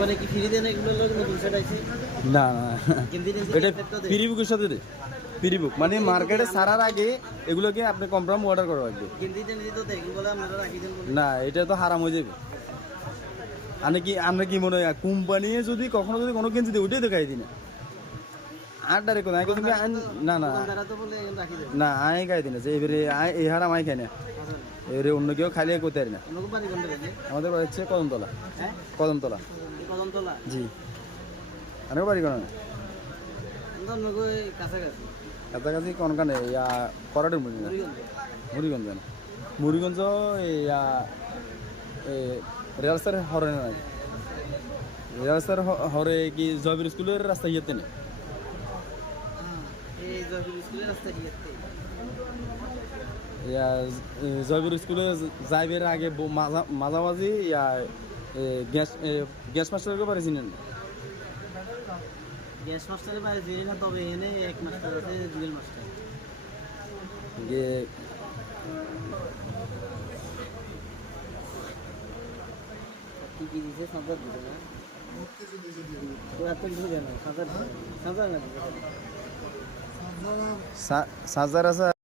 মানে কি ফ্রি দেন এগুলো নতুন সেট আইছে? না না, এটা ফ্রি বুকের সাথে দে। ফ্রি বুক মানে মার্কেটে ছাড়ার আগে এগুলোকে আপনি কনফার্ম অর্ডার করা লাগবে। না, এটা তো হারাম হয়ে যাবে। আমরা কি মনে হয় কোম্পানি যদি কখনো যদি কোনো গেঞ্জি দেয় ওইটাই তো গাই দিই না। আর ডাইরেক্ট না তুমি না না না আয় গাই দিই না যে এবারে এই হারাম আয় খাই না, এবারে অন্য কেউ খাইলে করতে পারি না। আমাদের বাড়ি হচ্ছে কদমতলা। কদমতলা জি। আরে বাড়ি কোনো না কাছাকাছি কোনখানে ইয়া করাটের মুড়িগঞ্জ না মুড়িগঞ্জ রেলস্টার হরে না রেলস্টার হরে কি জয়বীর স্কুলের রাস্তা ইয়েতে নেই জয়বীর স্কুলে যাইবের আগে মাঝামাঝি ইয়া গ্যাস মাস্টারকে পারে চিনেন? গ্যাস মাস্টারের বাইরে চিনি না, তবে এখানে এক মাস্টার আছে, জুয়েল মাস্টার। কি কি দিছে? সাঁতার দিছে না? সাঁতার না সাজার আছে।